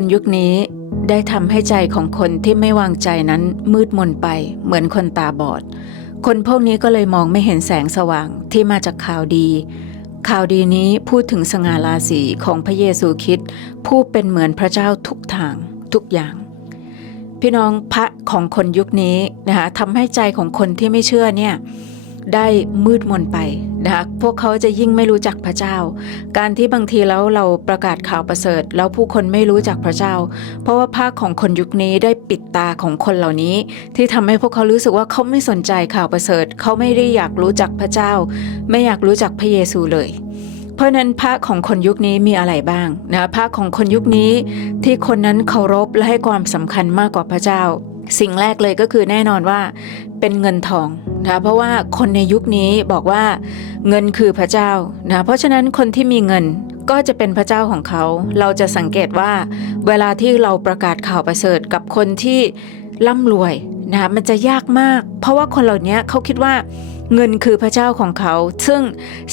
คนยุคนี้ได้ทำให้ใจของคนที่ไม่วางใจนั้นมืดมนไปเหมือนคนตาบอด คนพวกนี้ก็เลยมองไม่เห็นแสงสว่างที่มาจากข่าวดี ข่าวดีนี้พูดถึงสง่าราศีของพระเยซูคริดผู้เป็นเหมือนพระเจ้าทุกทางทุกอย่าง พี่น้องพระของคนยุคนี้นะคะทำให้ใจของคนที่ไม่เชื่อเนี่ยได้มืดมนไป นะคะพวกเขาจะยิ่งไม่รู้จักพระเจ้า การที่บางทีแล้วเราประกาศข่าวประเสริฐ แล้วผู้คนไม่รู้จักพระเจ้า เพราะว่าภาคของคนยุคนี้ได้ปิดตาของคนเหล่านี้ ที่ทำให้พวกเขารู้สึกว่าเขาไม่สนใจข่าวประเสริฐ เขาไม่ได้อยากรู้จักพระเจ้า ไม่อยากรู้จักพระเยซูเลย เพราะนั้นพระของคนยุคนี้มีอะไรบ้างนะพระของคนยุคนี้ ที่คนนั้นเคารพและให้ความสำคัญมากกว่าพระเจ้าสิ่งแรกเลยก็คือแน่นอนว่า เป็นเงินทองนะเพราะว่าคนในยุคนี้บอกว่าเงินคือพระเจ้านะเพราะฉะนั้นคนที่มีเงินก็จะเป็นพระเจ้าของเขา เราจะสังเกตว่าเวลาที่เราประกาศข่าวประเสริฐกับคนที่ร่ำรวยนะมันจะยากมาก เพราะว่าคนเหล่านี้เขาคิดว่า เงินคือพระเจ้าของเขา ซึ่ง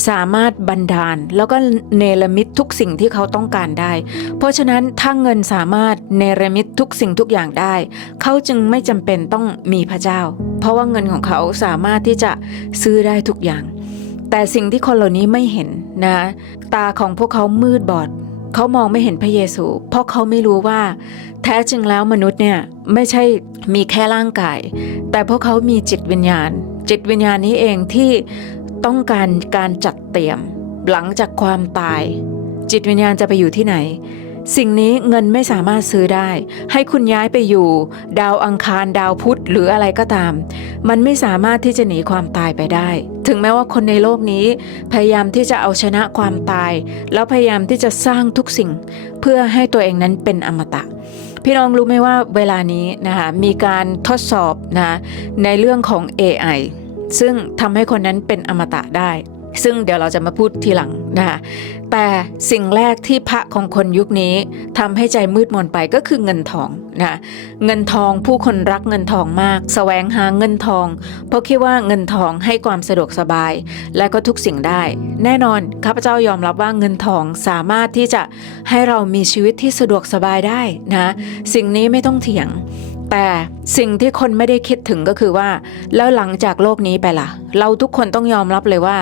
สามารถบันดาล แล้วก็เนรมิตทุกสิ่งที่เขาต้องการได้ เพราะฉะนั้นถ้าเงินสามารถเนรมิตทุกสิ่งทุกอย่างได้ เขาจึงไม่จำเป็นต้องมีพระเจ้า เพราะว่าเงินของเขาสามารถที่จะซื้อได้ทุกอย่าง แต่สิ่งที่คนเหล่านี้ไม่เห็นนะ ตาของพวกเขามืดบอด เขามองไม่เห็นพระเยซู เพราะเขาไม่รู้ว่า แท้จริงแล้วมนุษย์เนี่ยไม่ใช่มีแค่ร่างกาย แต่พวกเขามีจิตวิญญาณ จิตวิญญาณนี้เองที่ต้องการการจัดเตรียม หลังจากความตาย จิตวิญญาณจะไปอยู่ที่ไหน สิ่งนี้เงินไม่สามารถซื้อได้ ให้คุณย้ายไปอยู่ ดาวอังคารดาวพุธหรืออะไรก็ตาม มันไม่สามารถที่จะหนีความตายไปได้ ถึงแม้ว่าคนในโลกนี้ พยายามที่จะเอาชนะความตาย แล้วพยายามที่จะสร้างทุกสิ่ง เพื่อให้ตัวเองนั้นเป็นอมตะพี่น้องรู้ไหมว่าเวลานี้นะคะมีการทดสอบนะในเรื่องของ AI ซึ่งทำให้คนนั้นเป็นอมตะได้ ซึ่งเดี๋ยวเราจะมาพูดทีหลัง นะคะแต่สิ่งแรกที่พระของคนยุคนี้ทำให้ใจมืดมนไปก็คือเงินทองนะเงินทองผู้คนรักเงินทองมากแสวงหาเงินทอง เพราะคิดว่าเงินทองให้ความสะดวกสบาย และก็ทุกสิ่งได้ แน่นอนข้าพเจ้ายอมรับว่าเงินทองสามารถที่จะให้เรามีชีวิตที่สะดวกสบายได้นะสิ่งนี้ไม่ต้องเถียง แต่สิ่งที่คนไม่ได้คิดถึงก็คือว่า แล้วหลังจากโลกนี้ไปล่ะ เราทุกคนต้องยอมรับเลยว่า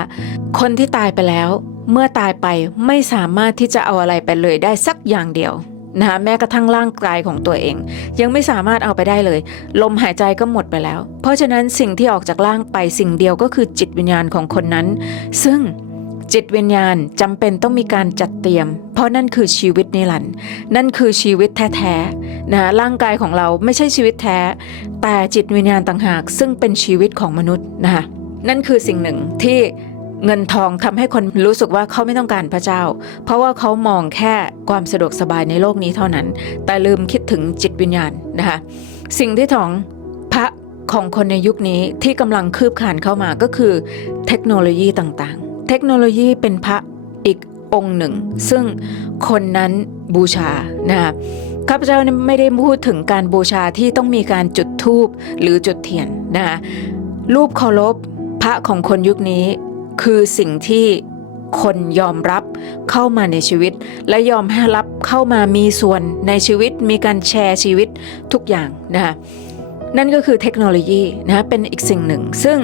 คนที่ตายไปแล้ว เมื่อตายไปไม่สามารถที่จะเอาอะไรไปเลยได้สักอย่างเดียวนะคะแม้กระทั่งร่างกายของตัวเอง ยังไม่สามารถเอาไปได้เลย ลมหายใจก็หมดไปแล้ว เพราะฉะนั้นสิ่งที่ออกจากร่างไปสิ่งเดียวก็คือจิตวิญญาณของคนนั้น ซึ่ง จิตวิญญาณจำเป็นต้องมีการจัดเตรียม เพราะนั่นคือชีวิตนิรันดร์นั่นคือชีวิตแท้ๆนะร่างกายของเราไม่ใช่ชีวิตแท้ แต่จิตวิญญาณต่างหาก ซึ่งเป็นชีวิตของมนุษย์นะคะนั่นคือสิ่งหนึ่งที่เงินทองทำให้คนรู้สึกว่าเขาไม่ต้องการพระเจ้า เพราะว่าเขามองแค่ความสะดวกสบายในโลกนี้เท่านั้น แต่ลืมคิดถึงจิตวิญญาณนะคะสิ่งที่สองพระของคนในยุคนี้ที่กำลังคืบคานเข้ามาก็คือเทคโนโลยีต่างๆ เทคโนโลยีเป็นพระอีกองค์หนึ่ง ซึ่งคนนั้นบูชานะคะข้าพเจ้าไม่ได้พูดถึงการบูชาที่ต้องมีการจุดธูปหรือจุดเทียนนะคะรูปเคารพพระของคนยุคนี้คือสิ่งที่คนยอมรับเข้ามาในชีวิต และยอมให้รับเข้ามามีส่วนในชีวิตมีการแชร์ชีวิตทุกอย่างนะคะนั่นก็คือเทคโนโลยีนะเป็นอีกสิ่งหนึ่ง ซึ่ง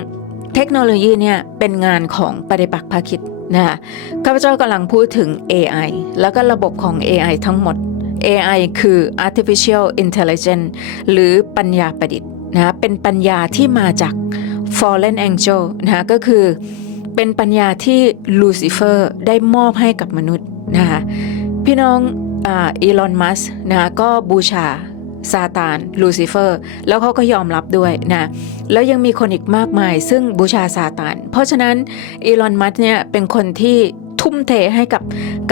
เทคโนโลยีเนี่ยเป็นงานของปฏิปักษ์ภาคิดนะคะข้าพเจ้ากำลังพูดถึง AI แล้วก็ระบบของ AI ทั้งหมด AI คือ artificial intelligence หรือปัญญาประดิษฐ์นะเป็นปัญญาที่มาจาก fallen angel นะคะก็คือเป็นปัญญาที่ลูซิเฟอร์ได้มอบให้กับมนุษย์นะคะพี่น้องอีลอนมัสนะคะก็บูชา ซาตานลูซิเฟอร์ แล้วเขาก็ยอมรับด้วยนะแล้วยังมีคนอีกมากมาย ซึ่งบูชาซาตาน เพราะฉะนั้นอีลอนมัสเนี่ยเป็นคนที่ทุ่มเทให้กับ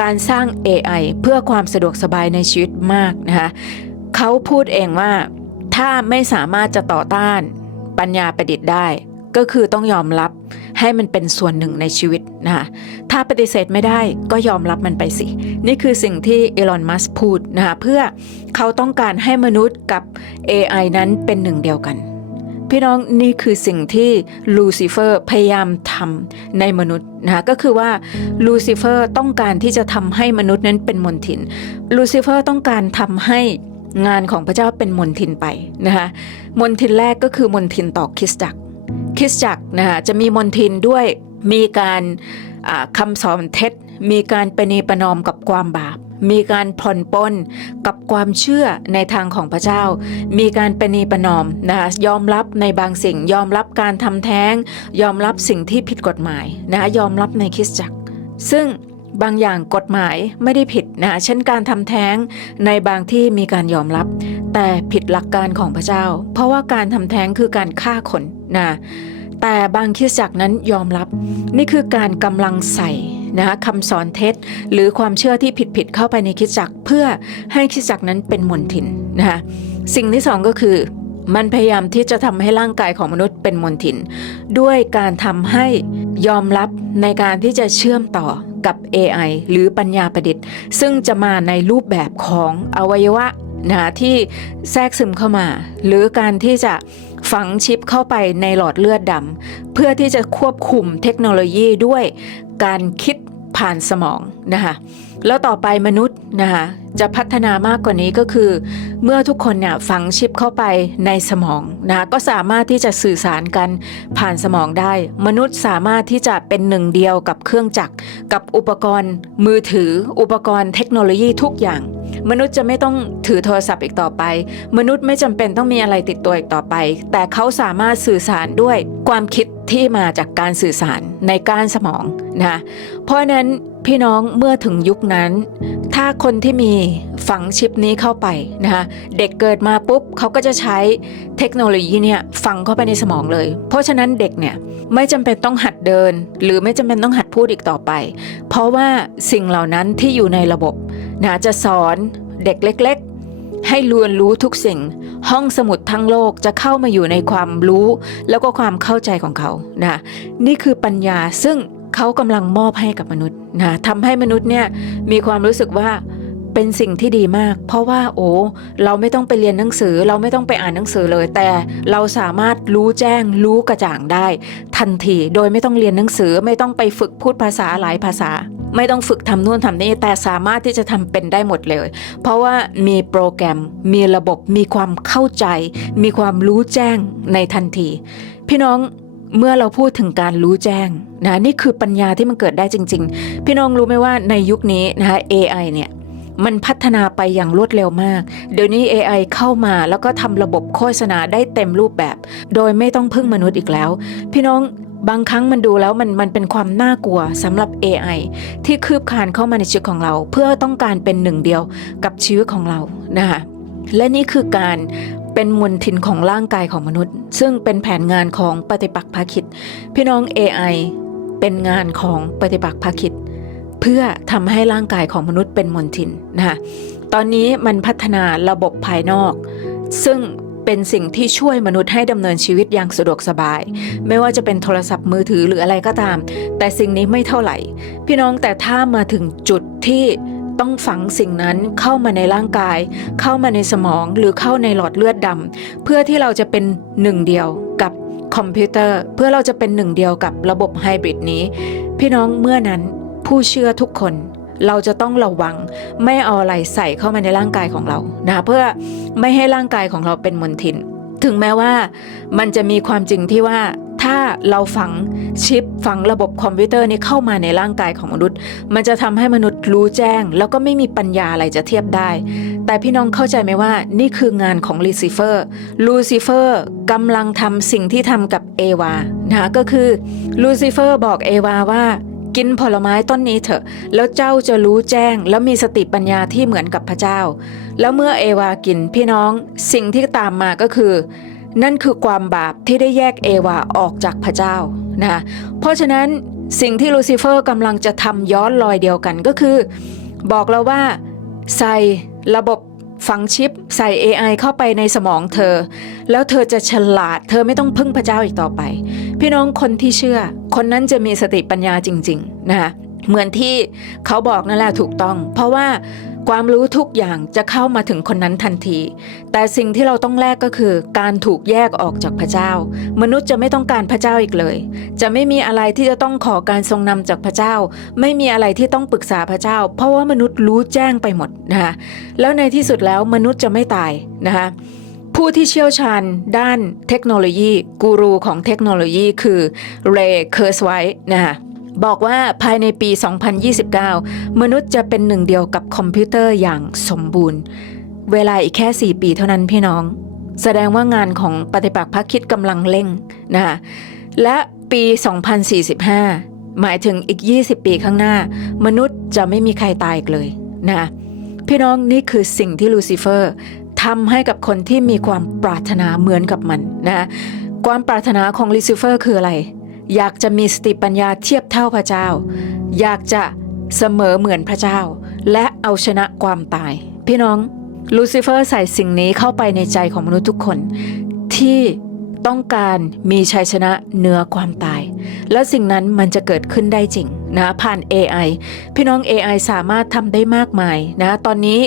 การสร้าง AI เพื่อความสะดวกสบายในชีวิตมากนะคะเขาพูดเองว่าถ้าไม่สามารถจะต่อต้านปัญญาประดิษฐ์ได้ ก็คือต้องยอมรับให้มันเป็นส่วนหนึ่งในชีวิตนะคะถ้าปฏิเสธไม่ได้ก็ยอมรับมันไปสิ นี่คือสิ่งที่อีลอน มัสพูดนะคะเพื่อเขาต้องการให้มนุษย์กับ AI นั้นเป็นหนึ่งเดียวกัน พี่น้องนี่คือสิ่งที่ลูซิเฟอร์พยายามทำในมนุษย์นะคะก็คือว่าลูซิเฟอร์ต้องการที่จะทำให้มนุษย์นั้นเป็นมนทินลูซิเฟอร์ต้องการทำให้งานของพระเจ้าเป็นมนทินไปนะคะมนทินแรกก็คือมนทินต่อคริสตจักร คริสตจักรนะคะจะมีมนทินด้วยมีการอ่าคำสอนเท็จ มีการประนีประนอมกับความบาป มีการผ่อนปลนกับความเชื่อในทางของพระเจ้า มีการประนีประนอมนะคะยอมรับในบางสิ่ง ยอมรับการทำแท้ง ยอมรับสิ่งที่ผิดกฎหมายนะคะยอมรับในคริสตจักร ซึ่งบางอย่างกฎหมายไม่ได้ผิดนะเช่นการทำแท้งในบางที่มีการยอมรับ แต่ผิดหลักการของพระเจ้า เพราะว่าการทำแท้งคือการฆ่าคน นะแต่บางคริสตจักนั้นยอมรับ นี่คือการกำลังใส่นะคะคำสอนเท็จ หรือความเชื่อที่ผิดๆเข้าไปในคริสตจักเพื่อให้คริสตจักนั้นเป็นมนทินนะคะสิ่งที่สองก็คือมันพยายามที่จะทำให้ร่างกายของมนุษย์เป็นมนทิน ด้วยการทำให้ยอมรับในการที่จะเชื่อมต่อกับ AI หรือปัญญาประดิษฐ์ ซึ่งจะมาในรูปแบบของอวัยวะ นะที่แทรกซึมเข้ามา หรือการที่จะฝังชิปเข้าไปในหลอดเลือดดำเพื่อที่จะควบคุมเทคโนโลยีด้วยการคิดผ่านสมองนะคะแล้วต่อไปมนุษย์นะคะจะพัฒนามากกว่านี้ก็คือ เมื่อทุกคนเนี่ยฝังชิปเข้าไปในสมองนะคะก็สามารถที่จะสื่อสารกันผ่านสมองได้ มนุษย์สามารถที่จะเป็นหนึ่งเดียวกับเครื่องจักรกับอุปกรณ์มือถือ อุปกรณ์เทคโนโลยีทุกอย่าง มนุษย์จะไม่ต้องถือโทรศัพท์อีกต่อไป มนุษย์ไม่จำเป็นต้องมีอะไรติดตัวอีกต่อไป แต่เขาสามารถสื่อสารด้วยความคิดที่มาจากการสื่อสารในก้านสมองนะเพราะฉะนั้นพี่น้องเมื่อถึงยุคนั้น ถ้าคนที่มีฝังชิปนี้เข้าไปนะคะเด็กเกิดมาปุ๊บเขาก็จะใช้เทคโนโลยีเนี่ยฝังเข้าไปในสมองเลย เพราะฉะนั้นเด็กเนี่ยไม่จำเป็นต้องหัดเดิน หรือไม่จำเป็นต้องหัดพูดอีกต่อไป เพราะว่าสิ่งเหล่านั้นที่อยู่ในระบบ นะจะสอนเด็กเล็กๆ ให้เรียนรู้ทุกสิ่ง ห้องสมุดทั้งโลกจะเข้ามาอยู่ในความรู้แล้วก็ความเข้าใจของเขานะนี่คือปัญญาซึ่งเขากำลังมอบให้กับมนุษย์นะทำให้มนุษย์เนี่ยมีความรู้สึกว่าเป็นสิ่งที่ดีมาก เพราะว่าโอ้เราไม่ต้องไปเรียนหนังสือ เราไม่ต้องไปอ่านหนังสือเลย แต่เราสามารถรู้แจ้งรู้กระจ่างได้ ทันทีโดยไม่ต้องเรียนหนังสือไม่ต้องไปฝึกพูดภาษาหลายภาษา ไม่ต้องฝึกทำนู่นทำนี่แต่สามารถที่จะทำเป็นได้หมดเลย เพราะว่ามีโปรแกรม มีระบบ มีความเข้าใจ มีความรู้แจ้งในทันที พี่น้องเมื่อเราพูดถึงการรู้แจ้งนะนี่คือปัญญาที่มันเกิดได้จริง ๆ พี่น้องรู้ไหมว่าในยุคนี้นะคะ AI เนี่ยมันพัฒนาไปอย่างรวดเร็วมาก เดี๋ยวนี้ AI เข้ามาแล้วก็ทำระบบโฆษณาได้เต็มรูปแบบ โดยไม่ต้องพึ่งมนุษย์อีกแล้ว พี่น้อง บางครั้งมันดูแล้วมันมันเป็นความน่ากลัวสำหรับ AI ที่คืบคลานเข้ามาในชีวิตของเรา เพื่อต้องการเป็นหนึ่งเดียวกับชีวิตของเรานะคะและนี่คือการเป็นมวลทินของร่างกายของมนุษย์ ซึ่งเป็นแผนงานของปฏิปักษ์ภาคิด พี่น้อง AI เป็นงานของปฏิปักษ์ภาคิด เพื่อทำให้ร่างกายของมนุษย์เป็นมวลทินนะคะตอนนี้มันพัฒนาระบบภายนอก ซึ่ง เป็นสิ่งที่ช่วยมนุษย์ให้ดำเนินชีวิตอย่างสะดวกสบาย ไม่ว่าจะเป็นโทรศัพท์มือถือหรืออะไรก็ตาม แต่สิ่งนี้ไม่เท่าไหร่ พี่น้องแต่ถ้ามาถึงจุดที่ต้องฝังสิ่งนั้นเข้ามาในร่างกาย เข้ามาในสมองหรือเข้าในหลอดเลือดดำเพื่อที่เราจะเป็นหนึ่งเดียวกับคอมพิวเตอร์ เพื่อเราจะเป็นหนึ่งเดียวกับระบบไฮบริดนี้ พี่น้องเมื่อนั้นผู้เชื่อทุกคน เราจะต้องระวังไม่เอาอะไรใส่เข้ามาในร่างกายของเรานะเพื่อไม่ให้ร่างกายของเราเป็นมลทิน ถึงแม้ว่ามันจะมีความจริงที่ว่าถ้าเราฝังชิปฝังระบบคอมพิวเตอร์นี้เข้ามาในร่างกายของมนุษย์ มันจะทำให้มนุษย์รู้แจ้ง แล้วก็ไม่มีปัญญาอะไรจะเทียบได้ แต่พี่น้องเข้าใจไหมว่านี่คืองานของลูซิเฟอร์ลูซิเฟอร์กำลังทำสิ่งที่ทำกับเอวานะก็คือลูซิเฟอร์บอกเอวาว่า กินผลไม้ต้นนี้เถอะ แล้วเจ้าจะรู้แจ้ง แล้วมีสติปัญญาที่เหมือนกับพระเจ้า แล้วเมื่อเอวากินพี่น้องสิ่งที่ตามมาก็คือ นั่นคือความบาปที่ได้แยกเอวาออกจากพระเจ้านะเพราะฉะนั้นสิ่งที่ลูซิเฟอร์กำลังจะทำย้อนรอยเดียวกันก็คือ บอกเราว่าใส่ระบบฝังชิปใส่ AI เข้าไปในสมองเธอ แล้วเธอจะฉลาด เธอไม่ต้องพึ่งพระเจ้าอีกต่อไป พี่น้องคนที่เชื่อ คนนั้นจะมีสติปัญญาจริง ๆ นะคะเหมือนที่เขาบอกนั่นแหละถูกต้อง เพราะว่าความรู้ทุกอย่างจะเข้ามาถึงคนนั้นทันที แต่สิ่งที่เราต้องแลกก็คือ การถูกแยกออกจากพระเจ้า มนุษย์จะไม่ต้องการพระเจ้าอีกเลย จะไม่มีอะไรที่จะต้องขอการทรงนำจากพระเจ้า ไม่มีอะไรที่ต้องปรึกษาพระเจ้า เพราะว่ามนุษย์รู้แจ้งไปหมดนะคะแล้วในที่สุดแล้วมนุษย์จะไม่ตายนะคะ ผู้ที่เชี่ยวชาญด้านเทคโนโลยี กูรูของเทคโนโลยีคือเรย์เคอร์สไวท์นะคะบอกว่าภายในปี 2029 มนุษย์จะเป็นหนึ่งเดียวกับคอมพิวเตอร์อย่างสมบูรณ์ เวลาอีกแค่ 4 ปีเท่านั้นพี่น้อง แสดงว่างานของปฏิปักษ์พระคิดกำลังเร่งนะคะและปี 2045 หมายถึงอีก 20 ปีข้างหน้า มนุษย์จะไม่มีใครตายอีกเลยนะคะพี่น้องนี่คือสิ่งที่ลูซิเฟอร์ ทำให้กับคนที่มีความปรารถนาเหมือนกับมันนะความปรารถนาของลูซิเฟอร์คืออะไร อยากจะมีสติปัญญาเทียบเท่าพระเจ้า อยากจะเสมอเหมือนพระเจ้า และเอาชนะความตาย พี่น้องลูซิเฟอร์ใส่สิ่งนี้เข้าไปในใจของมนุษย์ทุกคน ที่ต้องการมีชัยชนะเหนือความตาย แล้วสิ่งนั้นมันจะเกิดขึ้นได้จริง นะผ่าน AI พี่น้อง AI สามารถทำได้มากมายนะตอนนี้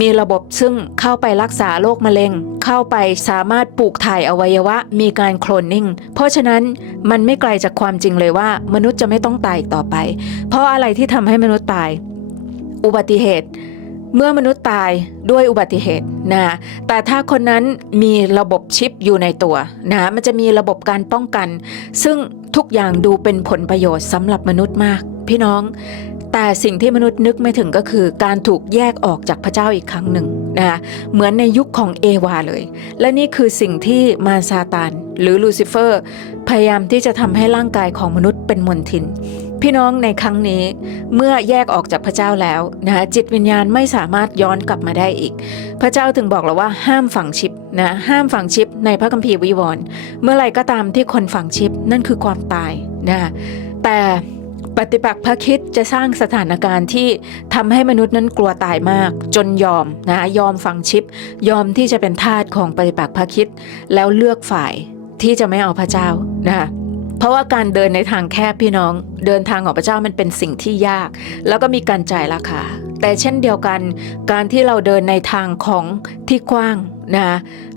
มีระบบซึ่งเข้าไปรักษาโรคมะเร็ง เข้าไปสามารถปลูกถ่ายอวัยวะมีการโคลนนิ่ง เพราะฉะนั้นมันไม่ไกลจากความจริงเลยว่า มนุษย์จะไม่ต้องตายต่อไป เพราะอะไรที่ทำให้มนุษย์ตาย อุบัติเหตุเมื่อมนุษย์ตายด้วยอุบัติเหตุนะแต่ถ้าคนนั้นมีระบบชิปอยู่ในตัวนะมันจะมีระบบการป้องกัน ซึ่ง ทุกอย่างดูเป็นผลประโยชน์สำหรับมนุษย์มาก พี่น้อง แต่สิ่งที่มนุษย์นึกไม่ถึงก็คือ การถูกแยกออกจากพระเจ้าอีกครั้งหนึ่งนะคะเหมือนในยุคของเอวาเลย และนี่คือสิ่งที่มารซาตานหรือลูซิเฟอร์ พยายามที่จะทำให้ร่างกายของมนุษย์เป็นมลทิน พี่น้องในครั้งนี้เมื่อแยกออกจากพระเจ้าแล้วนะคะจิตวิญญาณไม่สามารถย้อนกลับมาได้อีก พระเจ้าถึงบอกเราว่าห้ามฝังชิปนะห้ามฝังชิปในพระคัมภีร์วิวรณ์เมื่อไรก็ตามที่คนฝังชิปนั่นคือความตายนะแต่ปฏิปักษ์พระคิดจะสร้างสถานการณ์ที่ทำให้มนุษย์นั้นกลัวตายมาก จนยอมนะยอมฝังชิป ยอมที่จะเป็นทาสของปฏิปักษ์พระคิดแล้วเลือกฝ่ายที่จะไม่เอาพระเจ้านะคะ เพราะว่าการเดินในทางแคบพี่น้อง เดินทางของพระเจ้ามันเป็นสิ่งที่ยาก แล้วก็มีการจ่ายราคา แต่เช่นเดียวกัน การที่เราเดินในทางของที่กว้างนะ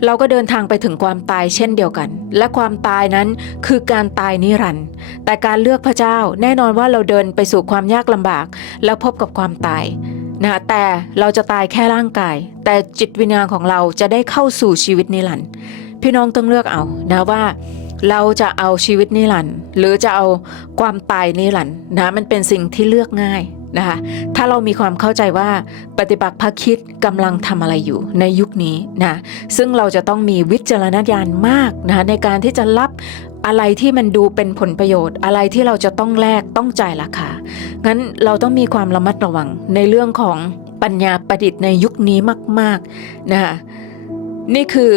เราก็เดินทางไปถึงความตายเช่นเดียวกัน และความตายนั้นคือการตายนิรันดร์แต่การเลือกพระเจ้าแน่นอนว่าเราเดินไปสู่ความยากลำบาก แล้วพบกับความตายนะแต่เราจะตายแค่ร่างกาย แต่จิตวิญญาณของเราจะได้เข้าสู่ชีวิตนิรันดร์พี่น้องต้องเลือกเอานะว่า เราจะเอาชีวิตนิรันดร์หรือจะเอาความตายนิรันดร์นะมันเป็นสิ่งที่เลือกง่ายนะคะถ้าเรามีความเข้าใจว่าปฏิบัติพระคิดกำลังทำอะไรอยู่ในยุคนี้นะซึ่งเราจะต้องมีวิจารณญาณมากนะในการที่จะรับอะไรที่มันดูเป็นผลประโยชน์ อะไรที่เราจะต้องแลกต้องจ่ายราคางั้นเราต้องมีความระมัดระวังในเรื่องของปัญญาประดิษฐ์ในยุคนี้มาก ๆนะคะนี่คือ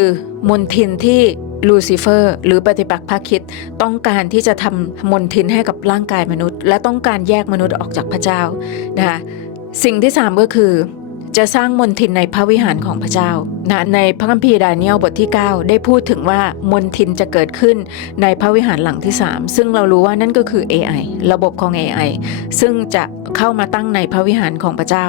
มนทินที่ ลูซิเฟอร์ หรือปฏิปักษ์พระคิดต้องการที่จะทำมนทินให้กับร่างกายมนุษย์ และต้องการแยกมนุษย์ออกจากพระเจ้านะคะสิ่งที่สามก็คือ จะสร้างมนทินในพระวิหารของพระเจ้านะในพระคัมภีร์ดาเนียลบทที่ 9 ได้พูดถึงว่ามนทินจะเกิดขึ้นในพระวิหารหลังที่ 3 ซึ่งเรารู้ว่านั่นก็คือ AI ระบบของ AI ซึ่งจะเข้ามาตั้งในพระวิหารของพระเจ้า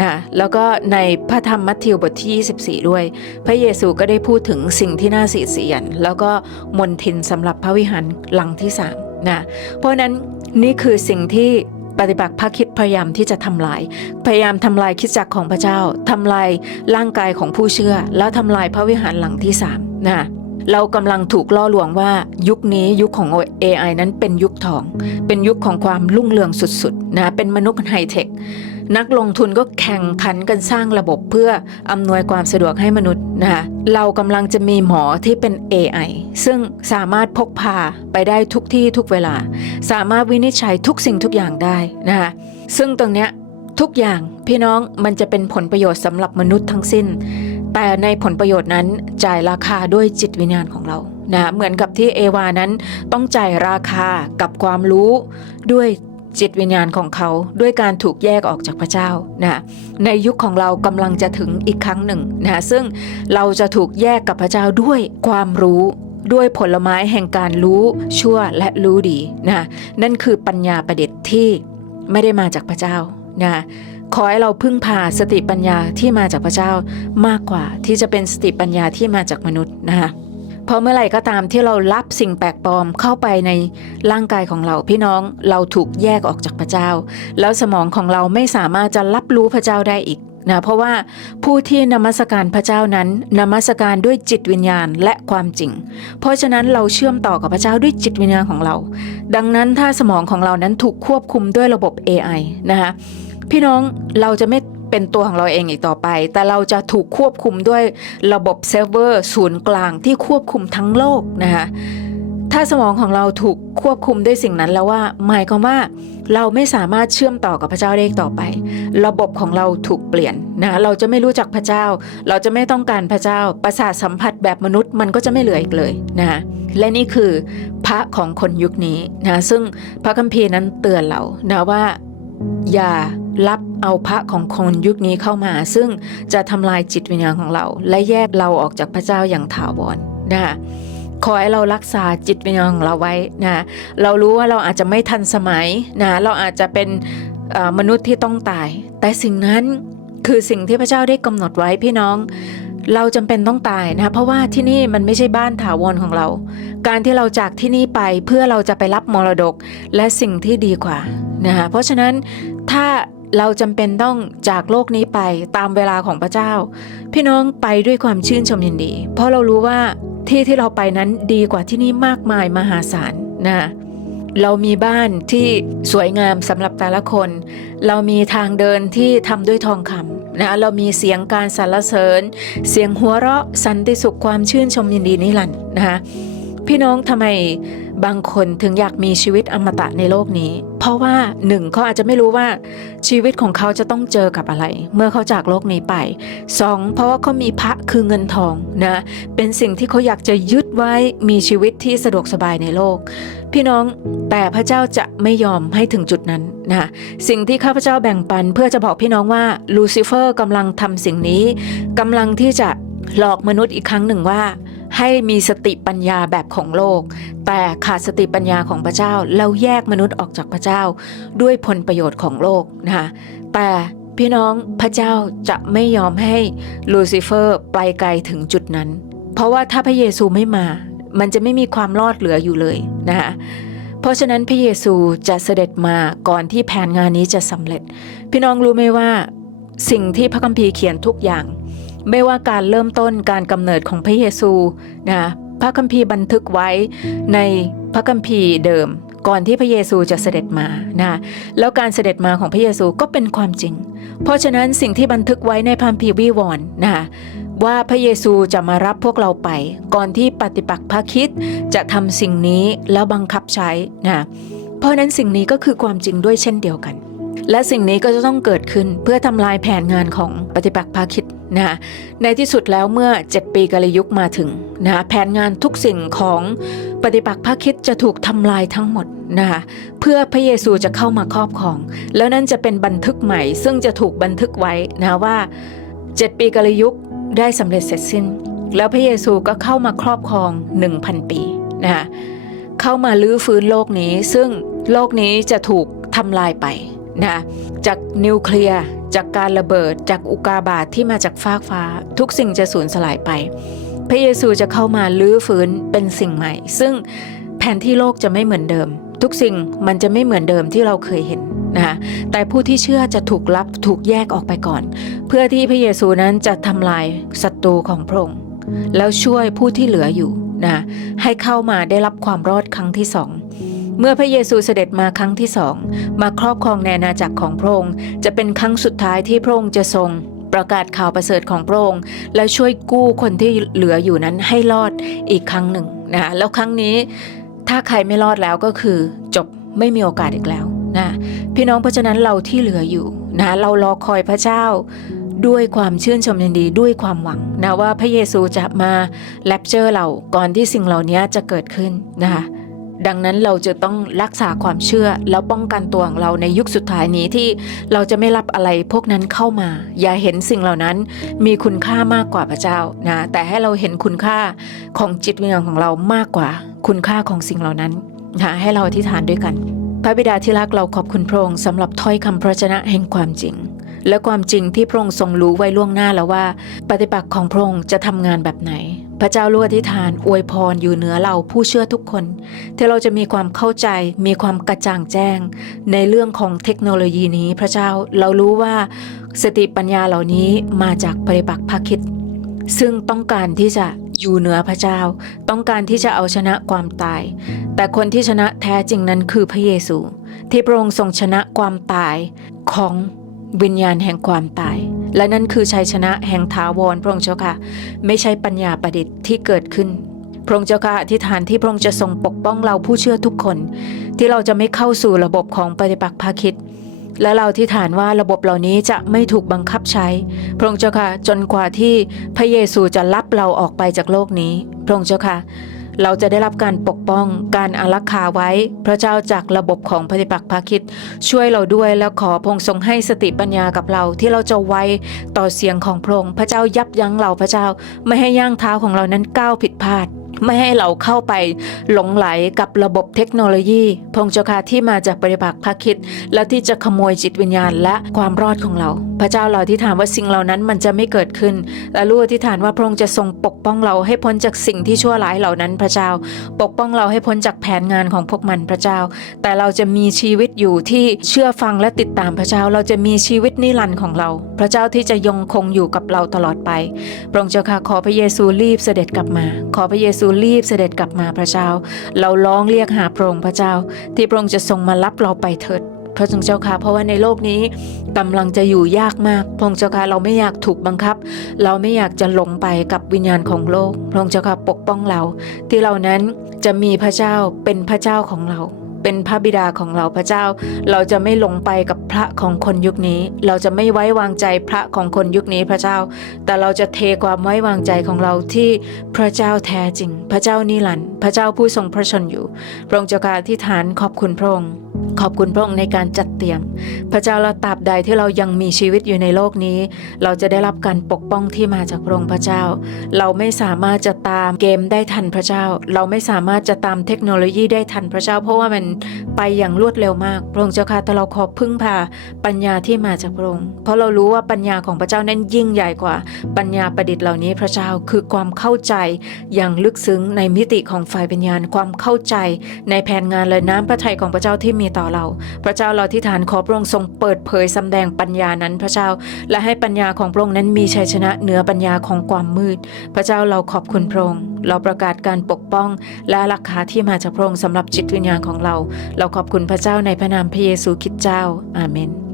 นะแล้วก็ในพระธรรมมัทธิวบทที่ 24 ด้วย พระเยซูก็ได้พูดถึงสิ่งที่น่าสีเสียน แล้วก็มนทินสำหรับพระวิหารหลังที่3นะเพราะฉะนั้นนี่คือสิ่งที่ ปฏิบัติพระคิดพยายามที่จะทำลาย พยายามทำลายคิดจักรของพระเจ้าทำลายร่างกายของผู้เชื่อ แล้วทำลายพระวิหารหลังที่3นะเรากำลังถูกล่อลวงว่ายุคนี้ยุคของ AI นั้นเป็นยุคทอง เป็นยุคของความรุ่งเรืองสุดๆนะเป็นมนุษย์ไฮเทค นักลงทุนก็แข่งขันกันสร้างระบบเพื่ออำนวยความสะดวกให้มนุษย์นะคะเรากำลังจะมีหมอที่เป็น AI ซึ่งสามารถพกพาไปได้ทุกที่ทุกเวลา สามารถวินิจฉัยทุกสิ่งทุกอย่างได้นะคะซึ่งตรงเนี้ยทุกอย่างพี่น้องมันจะเป็นผลประโยชน์สำหรับมนุษย์ทั้งสิ้น แต่ในผลประโยชน์นั้นจ่ายราคาด้วยจิตวิญญาณของเรานะเหมือนกับที่เอวานั้นต้องจ่ายราคากับความรู้ด้วย จิตวิญญาณของเขาด้วยการถูกแยกออกจากพระเจ้านะในยุคของเรากำลังจะถึงอีกครั้งหนึ่งนะซึ่งเราจะถูกแยกกับพระเจ้าด้วยความรู้ด้วยผลไม้แห่งการรู้ชั่วและรู้ดีนะนั่นคือปัญญาประดิษฐ์ที่ไม่ได้มาจากพระเจ้านะขอให้เราพึ่งพาสติปัญญาที่มาจากพระเจ้ามากกว่าที่จะเป็นสติปัญญาที่มาจากมนุษย์นะคะ เพราะเมื่อไหร่ก็ตามที่เรารับสิ่งแปลกปลอมเข้าไปในร่างกายของเราพี่น้องเราถูกแยกออกจากพระเจ้า แล้วสมองของเราไม่สามารถจะรับรู้พระเจ้าได้อีกนะเพราะว่าผู้ที่นมัสการพระเจ้านั้นนมัสการด้วยจิตวิญญาณและความจริง เพราะฉะนั้นเราเชื่อมต่อกับพระเจ้าด้วยจิตวิญญาณของเรา ดังนั้นถ้าสมองของเรานั้นถูกควบคุมด้วยระบบ AI นะคะพี่น้องเราจะไม่ เป็นตัวของเราเองอีกต่อไป แต่เราจะถูกควบคุมด้วยระบบเซิร์ฟเวอร์ศูนย์กลางที่ควบคุมทั้งโลกนะคะถ้าสมองของเราถูกควบคุมด้วยสิ่งนั้นแล้วว่า หมายความว่าเราไม่สามารถเชื่อมต่อกับพระเจ้าได้อีกต่อไป ระบบของเราถูกเปลี่ยนนะเราจะไม่รู้จักพระเจ้า เราจะไม่ต้องการพระเจ้า ประสาทสัมผัสแบบมนุษย์มันก็จะไม่เหลืออีกเลยนะคะและนี่คือพระของคนยุคนี้นะซึ่งพระคัมภีร์นั้นเตือนเรานะว่าอย่า รับเอาพระของคนยุคนี้เข้ามา ซึ่งจะทำลายจิตวิญญาณของเรา และแยกเราออกจากพระเจ้าอย่างถาวรนะคะขอให้เรารักษาจิตวิญญาณของเราไว้นะเรารู้ว่าเราอาจจะไม่ทันสมัยนะเราอาจจะเป็นมนุษย์ที่ต้องตาย แต่สิ่งนั้นคือสิ่งที่พระเจ้าได้กำหนดไว้พี่น้อง เราจำเป็นต้องตายนะเพราะว่าที่นี่มันไม่ใช่บ้านถาวรของเรา การที่เราจากที่นี่ไปเพื่อเราจะไปรับมรดกและสิ่งที่ดีกว่านะคะเพราะฉะนั้นถ้า เราจำเป็นต้องจากโลกนี้ไปตามเวลาของพระเจ้า พี่น้องไปด้วยความชื่นชมยินดี เพราะเรารู้ว่าที่ที่เราไปนั้นดีกว่าที่นี่มากมายมหาศาลนะเรามีบ้านที่สวยงามสำหรับแต่ละคน เรามีทางเดินที่ทำด้วยทองคำนะเรามีเสียงการสรรเสริญ เสียงหัวเราะสันติสุขความชื่นชมยินดีนิรันดร์นะคะพี่น้องทำไม บางคนถึงอยากมีชีวิตอมตะในโลกนี้ เพราะว่าหนึ่งเขาอาจจะไม่รู้ว่าชีวิตของเขาจะต้องเจอกับอะไร เมื่อเขาจากโลกนี้ไปสองเพราะว่าเขามีพระคือเงินทองนะ เป็นสิ่งที่เขาอยากจะยึดไว้มีชีวิตที่สะดวกสบายในโลก พี่น้องแต่พระเจ้าจะไม่ยอมให้ถึงจุดนั้นนะสิ่งที่ข้าพเจ้าแบ่งปันเพื่อจะบอกพี่น้องว่าลูซิเฟอร์กำลังทำสิ่งนี้กำลังที่จะหลอกมนุษย์อีกครั้งหนึ่งว่า ให้มีสติปัญญาแบบของโลก แต่ขาดสติปัญญาของพระเจ้าแล้วแยกมนุษย์ออกจากพระเจ้า ด้วยผลประโยชน์ของโลกนะคะแต่พี่น้องพระเจ้าจะไม่ยอมให้ลูซิเฟอร์ไปไกลถึงจุดนั้น เพราะว่าถ้าพระเยซูไม่มา มันจะไม่มีความรอดเหลืออยู่เลยนะคะเพราะฉะนั้นพระเยซูจะเสด็จมาก่อนที่แผนงานนี้จะสำเร็จ พี่น้องรู้ไหมว่าสิ่งที่พระคัมภีร์เขียนทุกอย่าง ไม่ว่าการเริ่มต้นการกำเนิดของพระเยซูนะพระคัมภีร์บันทึกไว้ในพระคัมภีร์เดิม ก่อนที่พระเยซูจะเสด็จมานะแล้วการเสด็จมาของพระเยซูก็เป็นความจริง เพราะฉะนั้นสิ่งที่บันทึกไว้ในพระคัมภีร์วิวรณ์นะว่าพระเยซูจะมารับพวกเราไป ก่อนที่ปฏิปักษ์พระคิดจะทำสิ่งนี้แล้วบังคับใช้นะเพราะนั้นสิ่งนี้ก็คือความจริงด้วยเช่นเดียวกัน และสิ่งนี้ก็จะต้องเกิดขึ้นเพื่อทำลายแผนงานของปฏิปักษ์ภาคิดนะะในที่สุดแล้วเมื่อ 7 ปีกาลยุคมาถึงนะแผนงานทุกสิ่งของปฏิปักษ์ภาคิดจะถูกทำลายทั้งหมดนะคะเพื่อพระเยซูจะเข้ามาครอบครอง แล้วนั่นจะเป็นบันทึกใหม่ ซึ่งจะถูกบันทึกไว้นะว่า 7 ปีกาลยุคได้สำเร็จเสร็จสิ้น แล้วพระเยซูก็เข้ามาครอบครอง 1,000 ปีนะคะเข้ามาลื้อฟื้นโลกนี้ ซึ่งโลกนี้จะถูกทำลายไป นะจากนิวเคลียร์จากการระเบิด จากอุกาบาตทที่มาจากฟากฟ้า ทุกสิ่งจะสูญสลายไป พระเยซูจะเข้ามาลื้อฟื้นเป็นสิ่งใหม่ ซึ่งแผนที่โลกจะไม่เหมือนเดิม ทุกสิ่งมันจะไม่เหมือนเดิมที่เราเคยเห็นนะคะแต่ผู้ที่เชื่อจะถูกรับถูกแยกออกไปก่อน เพื่อที่พระเยซูนั้นจะทำลายศัตรูของพระองค์แล้วช่วยผู้ที่เหลืออยู่นะให้เข้ามาได้รับความรอดครั้งที่สอง เมื่อพระเยซูเสด็จมาครั้งที่สองมาครอบครองในอาณาจักรของพระองค์จะเป็นครั้งสุดท้ายที่พระองค์จะทรงประกาศข่าวประเสริฐของพระองค์และช่วยกู้คนที่เหลืออยู่นั้นให้รอดอีกครั้งหนึ่งนะแล้วครั้งนี้ถ้าใครไม่รอดแล้วก็คือจบไม่มีโอกาสอีกแล้วนะพี่น้องเพราะฉะนั้นเราที่เหลืออยู่นะเรารอคอยพระเจ้าด้วยความชื่นชมยินดีด้วยความหวังนะว่าพระเยซูจะมาแลปเจอร์เราก่อนที่สิ่งเหล่านี้จะเกิดขึ้นนะคะ ดังนั้นเราจะต้องรักษาความเชื่อแล้วป้องกันตัวของเราในยุคสุดท้ายนี้ที่เราจะไม่รับอะไรพวกนั้นเข้ามา อย่าเห็นสิ่งเหล่านั้นมีคุณค่ามากกว่าพระเจ้านะแต่ให้เราเห็นคุณค่าของจิตวิญญาณของเรามากกว่า คุณค่าของสิ่งเหล่านั้นนะให้เราอธิษฐานด้วยกัน พระบิดาที่รักเราขอบคุณพระองค์สำหรับถ้อยคำพระชนะแห่งความจริง และความจริงที่พระองค์ทรงรู้ไว้ล่วงหน้าแล้วว่า ปฏิปักษ์ของพระองค์จะทำงานแบบไหน พระเจ้าลูกอธิษฐานอวยพรอยู่เหนือเราผู้เชื่อทุกคน ที่เราจะมีความเข้าใจมีความกระจ่างแจ้ง ในเรื่องของเทคโนโลยีนี้พระเจ้าเรารู้ว่าสติปัญญาเหล่านี้มาจากปฏิปักษ์ภาคิด ซึ่งต้องการที่จะอยู่เหนือพระเจ้า ต้องการที่จะเอาชนะความตาย แต่คนที่ชนะแท้จริงนั้นคือพระเยซู ที่พระองค์ทรงชนะความตายของวิญญาณแห่งความตาย และนั่นคือชัยชนะแห่งถาวรพระองค์เจ้าค่ะ ไม่ใช่ปัญญาประดิษฐ์ที่เกิดขึ้นพระองค์เจ้าค่ะอธิษฐานที่พระองค์จะทรงปกป้องเราผู้เชื่อทุกคน ที่เราจะไม่เข้าสู่ระบบของปฏิปักษ์ภาคิด และเราที่ฐานว่าระบบเหล่านี้จะไม่ถูกบังคับใช้ พระองค์เจ้าค่ะจนกว่าที่พระเยซูจะรับเราออกไปจากโลกนี้ พระองค์เจ้าค่ะ เราจะได้รับการปกป้องการอารักขาไว้ พระเจ้าจากระบบของปฏิปักษ์ภาคิดช่วยเราด้วยแล้วขอพงทรงให้สติปัญญากับเราที่เราจะไวต่อเสียงของพระองค์พระเจ้ายับยั้งเราพระเจ้าไม่ให้ย่างเท้าของเรานั้นก้าวผิดพลาด ไม่ให้เราเข้าไปหลงไหลกับระบบเทคโนโลยีพงค์เจ้าค่ะที่มาจากปฏิปักษ์ภาคิด และที่จะขโมยจิตวิญญาณและความรอดของเรา พระเจ้าเราที่ฐานว่าสิ่งเหล่านั้นมันจะไม่เกิดขึ้น และรู้ที่ฐานว่าพระองค์จะทรงปกป้องเราให้พ้นจากสิ่งที่ชั่วร้ายเหล่านั้นพระเจ้า ปกป้องเราให้พ้นจากแผนงานของพวกมันพระเจ้า แต่เราจะมีชีวิตอยู่ที่เชื่อฟังและติดตามพระเจ้า เราจะมีชีวิตนิรันดร์ของเรา พระเจ้าที่จะยงคงอยู่กับเราตลอดไปพระองค์เจ้าค่ะขอพระเยซูรีบเสด็จกลับมา ขอพระเยซูรีบเสด็จกลับมาพระเจ้า เราร้องเรียกหาพระองค์พระเจ้า ที่พระองค์จะทรงมารับเราไปเถิดพระองค์เจ้าค่ะ เพราะว่าในโลกนี้กำลังจะอยู่ยากมาก พระองค์เจ้าค่ะ เราไม่อยากถูกบังคับ เราไม่อยากจะหลงไปกับวิญญาณของโลก พระองค์เจ้าค่ะปกป้องเรา ที่เรานั้นจะมีพระเจ้าเป็นพระเจ้าของเรา เป็นพระบิดาของเราพระเจ้า เราจะไม่หลงไปกับพระของคนยุคนี้ เราจะไม่ไว้วางใจพระของคนยุคนี้พระเจ้า แต่เราจะเทความไว้วางใจของเราที่พระเจ้าแท้จริง พระเจ้านิรันดร์พระเจ้าผู้ทรงพระชนอยู่พระองค์เจ้าการที่ฐานขอบคุณพระองค์ ขอบคุณพระองค์ในการจัดเตรียม พระเจ้าเราตราบใดที่เรายังมีชีวิตอยู่ในโลกนี้ เราจะได้รับการปกป้องที่มาจากพระองค์พระเจ้า เราไม่สามารถจะตามเกมได้ทันพระเจ้า เราไม่สามารถจะตามเทคโนโลยีได้ทันพระเจ้า เพราะว่ามันไปอย่างรวดเร็วมากพระองค์เจ้าค่ะแต่เราขอพึ่งพาปัญญาที่มาจากพระองค์เพราะเรารู้ว่าปัญญาของพระเจ้านั้นยิ่งใหญ่กว่า ปัญญาประดิษฐ์เหล่านี้พระเจ้าคือความเข้าใจอย่างลึกซึ้งในมิติของฝ่ายปัญญาณความเข้าใจ ในแผนงานและน้ำพระทัยของพระเจ้าที่มีต่อเรา พระเจ้าเราที่ฐานขอพระองค์ทรงเปิดเผยสำแดงปัญญานั้นพระเจ้า และให้ปัญญาของพระองค์นั้นมีชัยชนะเหนือปัญญาของความมืด พระเจ้าเราขอบคุณพระองค์เราประกาศการปกป้อง และรักษาที่มาจากพระองค์สำหรับจิตวิญญาณของเรา เราขอบคุณพระเจ้าในพระนามพระเยซูคริสต์เจ้า อาเมน